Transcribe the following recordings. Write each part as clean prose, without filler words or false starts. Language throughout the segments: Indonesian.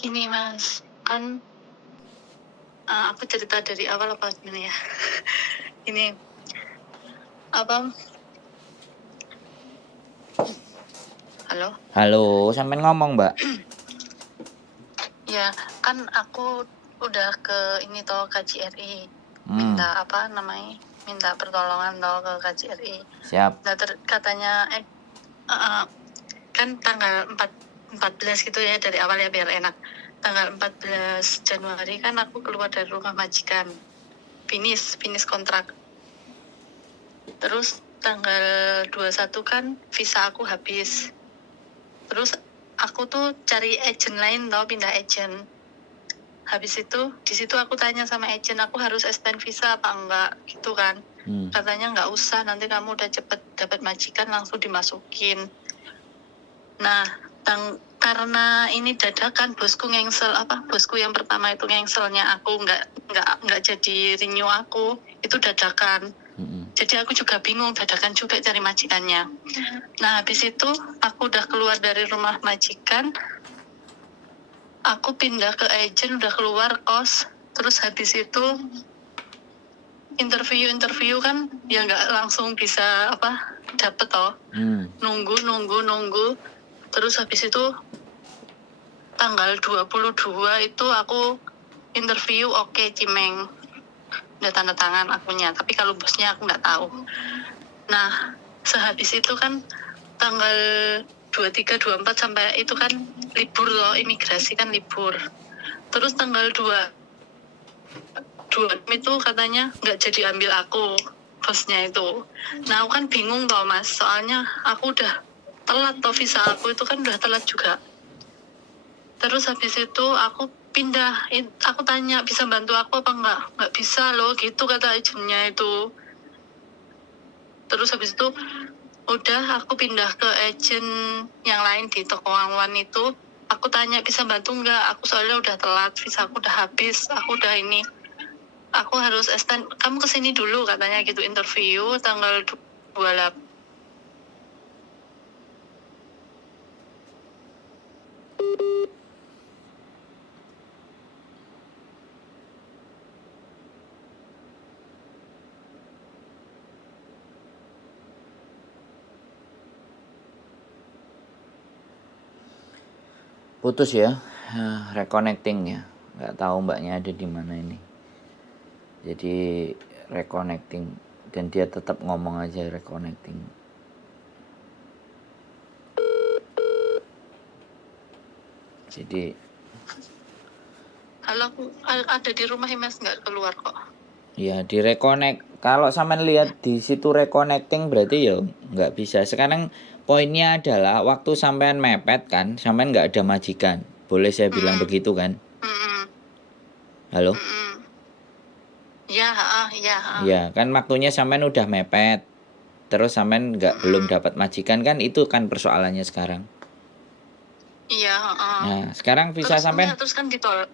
Ini Mas, kan aku cerita dari awal apa gimana ya? Ini apa? Halo? Halo, sampean ngomong, Mbak. Ya, kan aku udah ke ini toh KJRI. Minta apa namanya? Minta pertolongan toh ke KJRI. Siap. Nah, katanya kan tanggal 14 gitu ya dari awal ya biar enak. Tanggal 14 Januari kan aku keluar dari rumah majikan. Finish kontrak. Terus tanggal 21 kan visa aku habis. Terus aku tuh cari agent lain tau, pindah agent. Habis itu di situ aku tanya sama agent, aku harus extend visa apa enggak gitu kan. Katanya enggak usah, nanti kamu udah cepet dapat majikan langsung dimasukin. Nah, karena ini dadakan bosku yang pertama itu ngengselnya aku enggak jadi renew aku, itu dadakan. Jadi aku juga bingung, dadakan juga cari majikannya. Nah, habis itu aku udah keluar dari rumah majikan, aku pindah ke agent, udah keluar kos. Terus habis itu interview kan ya nggak langsung bisa dapet toh. Nunggu. Terus habis itu tanggal 22 itu aku interview oke, Cimeng. Udah tanda tangan akunya, tapi kalau bosnya aku nggak tahu. Nah, sehabis itu kan tanggal 23, 24 sampai itu kan libur loh, imigrasi kan libur. Terus tanggal 2 itu katanya nggak jadi ambil aku, bosnya itu. Nah, aku kan bingung toh Mas, soalnya aku udah telat toh, visa aku itu kan udah telat juga. Terus habis itu aku pindah, aku tanya bisa bantu aku apa nggak bisa loh gitu kata agentnya itu. Terus habis itu udah aku pindah ke agent yang lain di toko Wangwan itu. Aku tanya bisa bantu nggak, aku soalnya udah telat, visa aku udah habis, aku udah ini, aku harus extend, kamu kesini dulu katanya gitu, interview tanggal 28. Putus ya, reconnecting ya. Nggak tahu mbaknya ada di mana ini. Jadi reconnecting dan dia tetap ngomong aja reconnecting. Jadi halo, aku ada di rumah Mas, nggak keluar kok. Ya di reconnect. Kalau sampean lihat di situ reconnecting berarti ya nggak bisa. Sekarang poinnya adalah waktu sampean mepet kan, sampean nggak ada majikan. Boleh saya bilang begitu kan? Halo? Ya. Ya kan waktunya sampean udah mepet. Terus sampean belum dapat majikan kan, itu kan persoalannya sekarang. Iya. Nah sekarang visa sampean. Terus kan ditolak.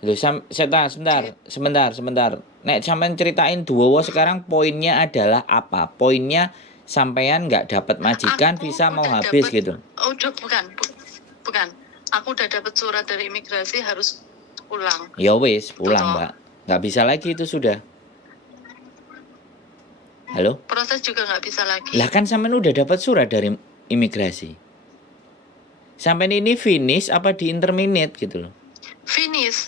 Loh, sebentar. Nek sampean ceritain duwowo sekarang poinnya adalah apa? Poinnya sampean nggak dapat majikan, visa mau habis gitu. Oh, bukan. Aku udah dapat surat dari imigrasi harus pulang. Ya wis, pulang, Mbak. Nggak bisa lagi itu sudah. Halo? Proses juga nggak bisa lagi. Lah kan sampean udah dapat surat dari imigrasi. Sampean ini finish apa di interminate gitu loh? Finish,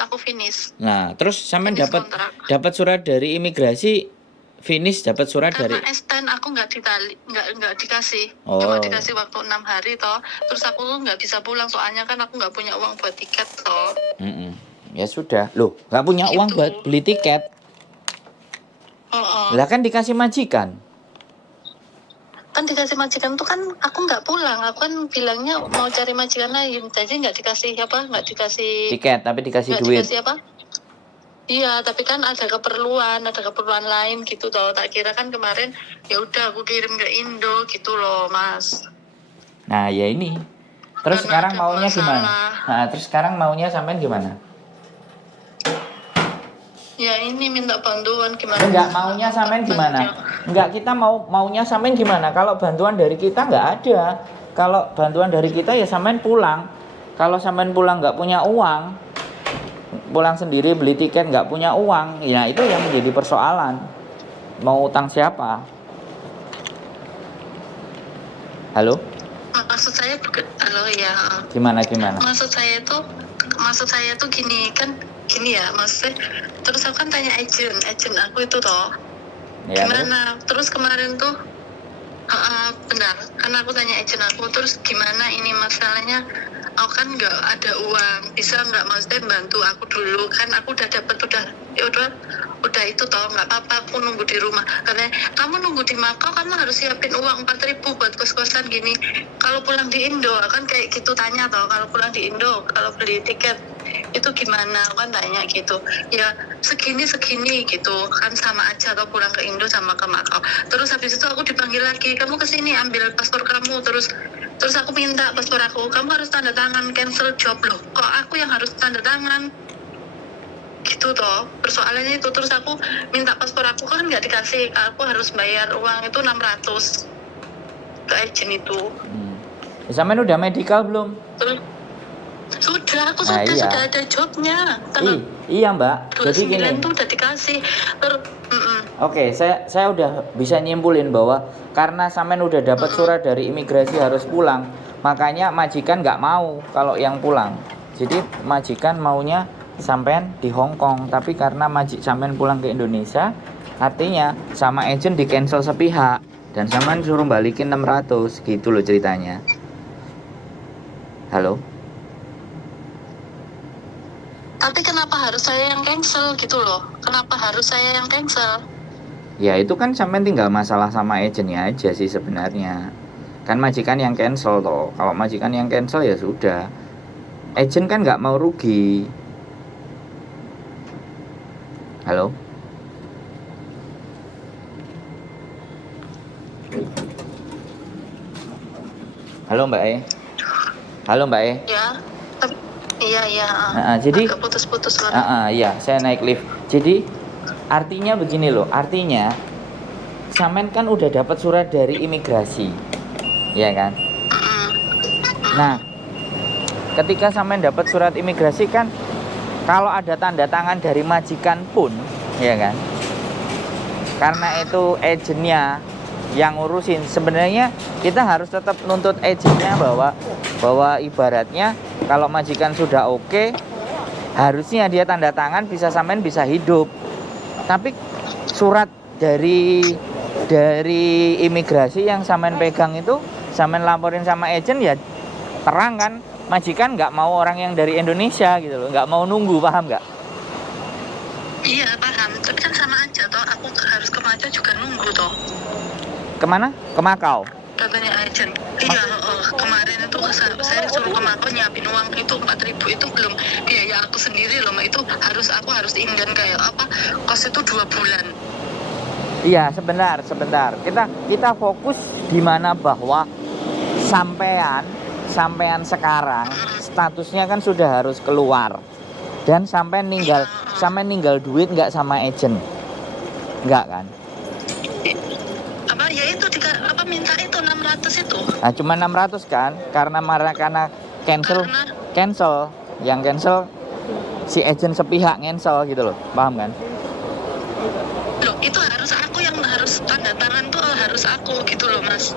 aku finish. Nah, terus sampean dapat surat dari imigrasi, finish dapat surat karena dari extend aku nggak dikasih. Cuma dikasih waktu 6 hari toh. Terus aku nggak bisa pulang soalnya kan aku nggak punya uang buat tiket toh. Ya sudah. Loh, nggak punya uang buat beli tiket. Lah kan dikasih majikan. Kan dikasih majikan tuh kan aku nggak pulang, aku kan bilangnya mau cari majikan lain, jadi nggak dikasih tiket, tapi dikasih duit. Dikasih apa? Iya, tapi kan ada keperluan lain gitu toh. Tak kira kan kemarin ya udah aku kirim ke Indo gitu loh Mas. Nah ya ini. Terus sekarang maunya gimana? Nah terus sekarang maunya sampean gimana? Ya ini minta bantuan gimana? Enggak, maunya sampean gimana? Enggak, kita maunya sampean gimana? Kalau bantuan dari kita enggak ada. Kalau bantuan dari kita ya sampean pulang. kalau sampean pulang nggak punya uang, pulang sendiri beli tiket nggak punya uang, ya itu yang menjadi persoalan. Mau utang siapa? Halo? Maksud saya halo ya. Gimana? Maksud saya tuh gini kan, gini ya maksudnya. Terus aku kan tanya agent aku itu toh. Ya, Gimana? Terus kemarin tuh benar, karena aku tanya agent aku, terus gimana ini masalahnya, aku kan nggak ada uang, bisa nggak maksudnya bantu aku dulu, kan aku udah dapet, udah itu toh, nggak apa-apa aku nunggu di rumah. Katanya kamu nunggu di Makau, kamu harus siapin uang 4.000 buat kos-kosan gini, kalau pulang di Indo kan kayak gitu. Tanya toh, kalau pulang di Indo kalau beli tiket itu gimana, aku kan tanya gitu. Ya segini gitu kan, sama aja atau pulang ke Indo sama ke Makau. Terus habis itu aku dipanggil lagi, kamu kesini ambil paspor kamu. Terus aku minta paspor aku, kamu harus tanda tangan cancel job. Loh kok aku yang harus tanda tangan gitu toh, persoalannya itu. Terus aku minta paspor aku kan nggak dikasih, aku harus bayar uang itu 600 ke agent itu. Sampean udah medical belum? Terus sudah iya. Sudah ada jobnya. Iya Mbak, jadi gini tuh udah dikasih. Oke, saya udah bisa nyimpulin bahwa karena sampean udah dapat surat dari imigrasi harus pulang, makanya majikan nggak mau kalau yang pulang. Jadi majikan maunya sampean di Hong Kong, tapi karena sampean pulang ke Indonesia, artinya sama agent di cancel sepihak dan sampean suruh balikin 600 gitu loh ceritanya. Halo? Tapi kenapa harus saya yang cancel gitu loh? Kenapa harus saya yang cancel? Ya itu kan sampean tinggal masalah sama agentnya aja sih sebenarnya. Kan majikan yang cancel toh. Kalau majikan yang cancel ya sudah. Agent kan nggak mau rugi. Halo? Halo Mbak E. Ya. Iya. Jadi agak putus-putus loh. Iya, saya naik lift. Jadi artinya begini loh. Artinya sampean kan udah dapat surat dari imigrasi. Iya kan? Nah, ketika sampean dapat surat imigrasi kan, kalau ada tanda tangan dari majikan pun, ya kan? Karena itu agentnya yang ngurusin. Sebenarnya kita harus tetap nuntut agentnya bahwa ibaratnya kalau majikan sudah oke, harusnya dia tanda tangan sampean bisa hidup. Tapi surat dari imigrasi yang sampean pegang itu, sampean laporin sama agent ya terang kan, majikan nggak mau orang yang dari Indonesia gitu loh, nggak mau nunggu, paham nggak? Iya paham, tapi kan sama aja toh, aku harus ke Macau juga nunggu toh. Kemana? Ke Makau? Katanya agent. Iya, kemarin itu saya suruh ke Makau nyiapin uang itu 4.000, itu belum biaya aku sendiri loh, itu aku harus inden kayak apa, kos itu 2 bulan. Iya, sebentar. Kita fokus di mana bahwa sampean sekarang statusnya kan sudah harus keluar. Dan sampean ninggal duit nggak sama agent? Nggak kan? Apa ya itu minta itu 600 itu. Nah, cuma 600 kan? Karena cancel. Yang cancel si agent sepihak cancel gitu loh. Paham kan? Loh, itu harus aku yang harus tanda tangan tuh, harus aku gitu loh, Mas.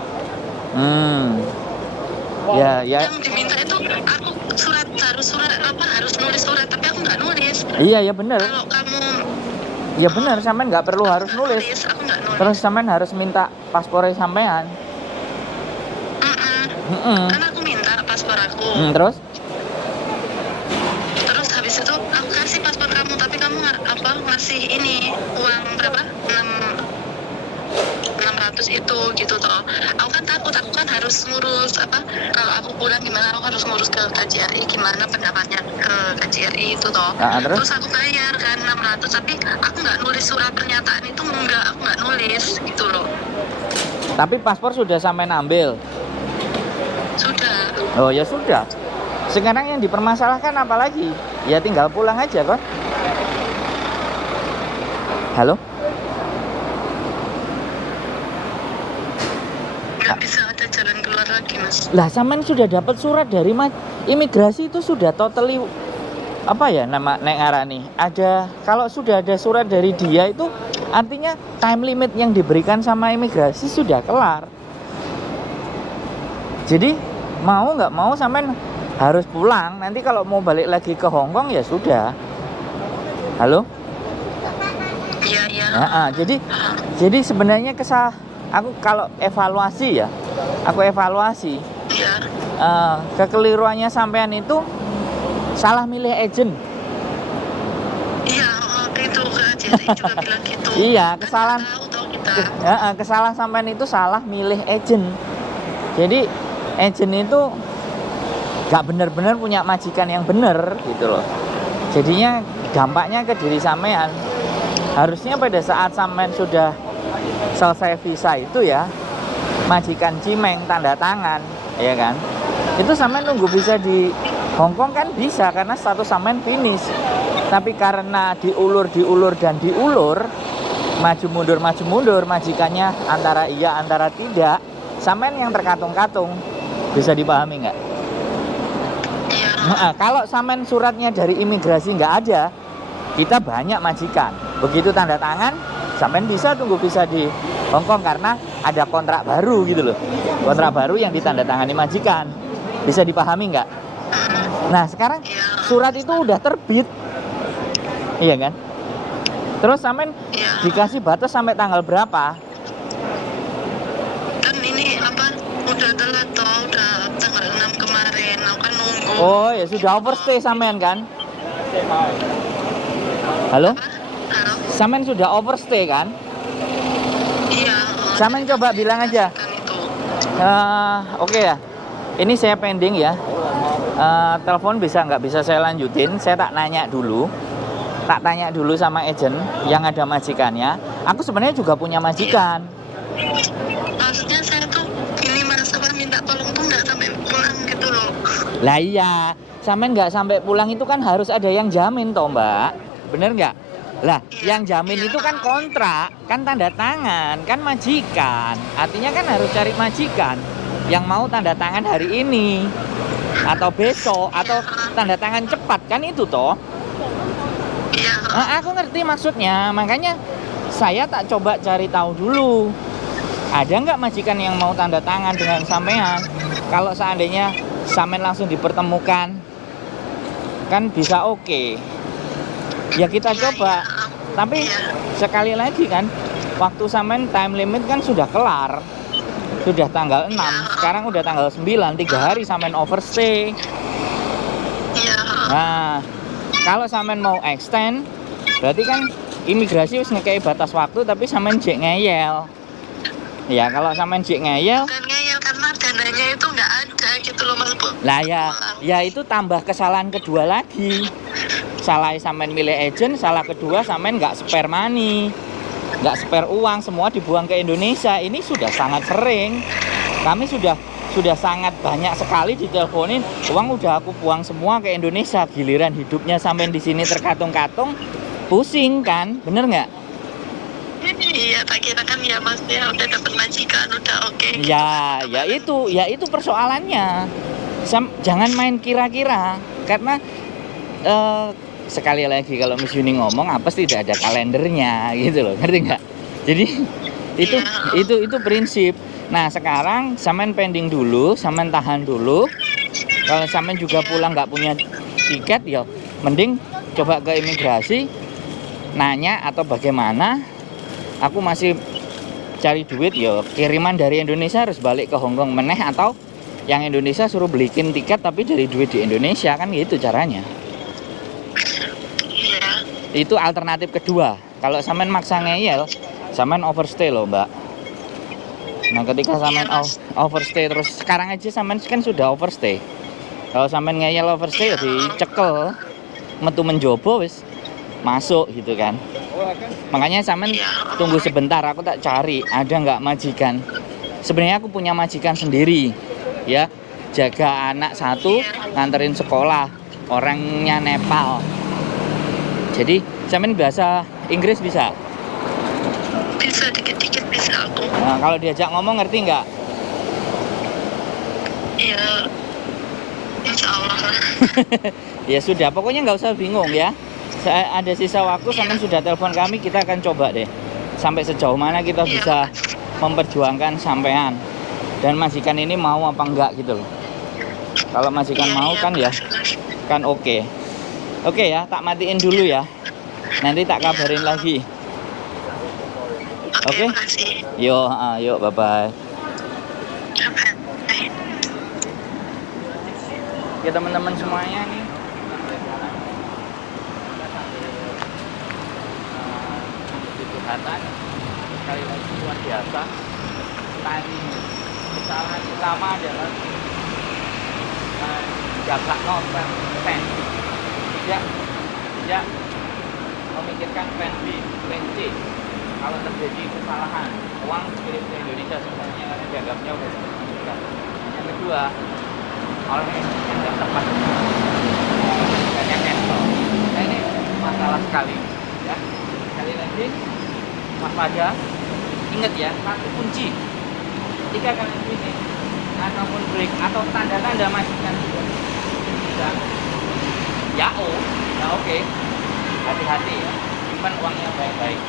Ya. Yang diminta itu aku harus nulis surat, tapi aku nggak nulis. Iya, ya benar. Kalau kamu ya benar, sampean nggak perlu harus nulis. Aku nggak nulis. Terus sampean harus minta paspornya sampean. Kan aku minta paspor aku. Terus habis itu aku kasih paspor kamu, tapi kamu ngasih ini uang berapa? 600 itu gitu toh. Aku kan takut, aku kan harus ngurus kalau aku pulang gimana, aku harus ngurus ke KJRI gimana pendapatnya ke KJRI itu toh. Terus aku bayar kan 600, tapi aku nggak nulis surat pernyataan itu, aku nggak nulis gitu loh. Tapi paspor sudah sampean ambil? Sudah. Oh ya sudah. Sekarang yang dipermasalahkan apa lagi? Ya tinggal pulang aja kan? Halo? Nggak bisa ada jalan keluar lagi, Mas. Lah sampean sudah dapat surat dari imigrasi itu sudah totally apa ya nama nek ngarani. Ada kalau sudah ada surat dari dia itu artinya time limit yang diberikan sama imigrasi sudah kelar. Jadi mau nggak mau sampean harus pulang. Nanti kalau mau balik lagi ke Hong Kong ya sudah. Halo? Iya. Jadi sebenarnya aku kalau evaluasi ya, aku evaluasi Iya. kekeliruannya sampean itu salah milih agent. Iya, itu Kak Jerry juga bilang gitu. Iya, Kan kesalahan. nggak tahu kita. Kesalahan sampean itu salah milih agent. Jadi agent itu gak benar-benar punya majikan yang benar gitu loh. Jadinya dampaknya ke diri sampean. Harusnya pada saat sampean sudah selesai visa itu ya, majikan Cimeng tanda tangan, ya kan? Itu sampean nunggu visa di Hong Kong kan bisa karena status sampean finish. Tapi karena diulur maju mundur majikannya antara iya antara tidak, sampean yang terkatung-katung. Bisa dipahami nggak? Iya. Nah, kalau sampean suratnya dari imigrasi nggak ada, kita banyak majikan. Begitu tanda tangan, sampean bisa tunggu visa di Hong Kong karena ada kontrak baru gitu loh. Kontrak baru yang ditandatangani majikan. Bisa dipahami nggak? Nah sekarang surat itu udah terbit, iya kan? Terus sampean dikasih batas sampai tanggal berapa? Kan ini apa? Udah telat toh, udah tanggal 6 kemarin. Aku kan nunggu. Oh ya sudah overstay sampean kan? Halo? Halo? Sampean sudah overstay kan? Iya. Sampean coba bilang aja. Kan itu. Oke ya. Ini saya pending ya. Telepon nggak bisa saya lanjutin. Saya tak tanya dulu sama agent yang ada majikannya. Aku sebenarnya juga punya majikan. Maksudnya saya tuh ini Mas apa minta tolong tuh nggak sampai pulang gitu loh. Lah iya, sampean nggak sampai pulang itu kan harus ada yang jamin toh Mbak. Bener nggak? Lah, yang jamin itu kan kontrak, kan tanda tangan, kan majikan. Artinya kan harus cari majikan yang mau tanda tangan hari ini atau besok atau tanda tangan cepat kan itu toh. Iya. Aku ngerti maksudnya, makanya saya tak coba cari tahu dulu. Ada nggak majikan yang mau tanda tangan dengan sampean? Kalau seandainya sampean langsung dipertemukan, kan bisa oke. Ya kita coba. Tapi sekali lagi kan, waktu sampean time limit kan sudah kelar. Sudah tanggal 6, sekarang udah tanggal 9, 3 hari sampean overstay. Iya. Nah, kalau sampean mau extend, berarti kan imigrasi wis ngekei batas waktu tapi sampean jek ngeyel. Ya, kalau sampean jek ngeyel, Bukan ngeyel karena dananya itu nggak ada gitu loh Mas Bu. lah ya itu tambah kesalahan kedua lagi. Salah sampean milih agent, salah kedua sampean nggak spare money. Nggak spare uang, semua dibuang ke Indonesia. Ini sudah sangat sering. Kami sudah sangat banyak sekali diteleponin, uang udah aku buang semua ke Indonesia, giliran hidupnya sampai di sini terkatung-katung, pusing kan, bener nggak? Iya, tak kira kan ya Mas ya udah dapat majikan, udah oke. Ya itu persoalannya. Jangan main kira-kira, karena sekali lagi kalau Miss Yuni ngomong apa tidak ada kalendernya gitu loh, ngerti nggak? Jadi itu prinsip. Nah sekarang sampean pending dulu, sampean tahan dulu. Kalau sampean juga pulang nggak punya tiket, ya mending coba ke imigrasi, nanya atau bagaimana. Aku masih cari duit, ya kiriman dari Indonesia harus balik ke Hong Kong meneh, atau yang Indonesia suruh belikin tiket tapi dari duit di Indonesia, kan gitu caranya. Itu alternatif kedua. Kalau sampean maksa ngeyel, sampean overstay loh Mbak. Nah ketika sampean overstay terus, sekarang aja sampean kan sudah overstay. Kalau sampean ngeyel overstay ya dicekel, metu menjobo wis masuk gitu kan. Makanya sampean tunggu sebentar, aku tak cari ada nggak majikan. Sebenarnya aku punya majikan sendiri ya, jaga anak satu, nganterin sekolah, orangnya Nepal. Jadi sampean bahasa Inggris bisa? Bisa dikit-dikit bisa aku. Nah, kalau diajak ngomong ngerti nggak? Ya, insya Allah lah. Ya sudah, pokoknya nggak usah bingung ya. Ada sisa waktu, Iya. sampean sudah telepon kami, kita akan coba deh sampai sejauh mana kita Iya, bisa memperjuangkan sampean dan majikan ini mau apa enggak gitu loh. Kalau majikan mau kan ya kan oke. Oke ya, tak matiin dulu ya. Nanti tak kabarin lagi. Oke? Makasih. Yuk, bye bye. Bye. Ya teman-teman semuanya nih. Curhatan sekali lagi luar biasa. Tadi kesalahan utama adalah jaga novel pen, tidak memikirkan pen B, pen C. Kalau terjadi kesalahan, uang kirim ke Indonesia semuanya karena dianggapnya udah meninggal. Yang kedua, oleh yang tidak tepat, banyak cancel. Nah ini masalah sekali, ya. Sekali lagi, waspada. Ingat ya, satu kunci. Ketika kalian bisnis ataupun break atau tanda-tanda majikan juga tidak, ya oke. Hati-hati ya, simpan uangnya baik-baik.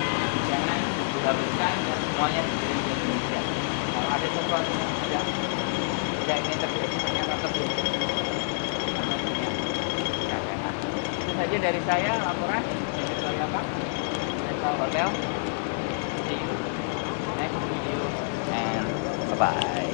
Jangan dihabiskan ya, semuanya dikirim ke Indonesia. Kalau ada sesuatu yang tidak ingin terjadi, ternyata terjadi. Itu saja dari saya laporan dari apa? Central Hotel. See you next video and bye bye.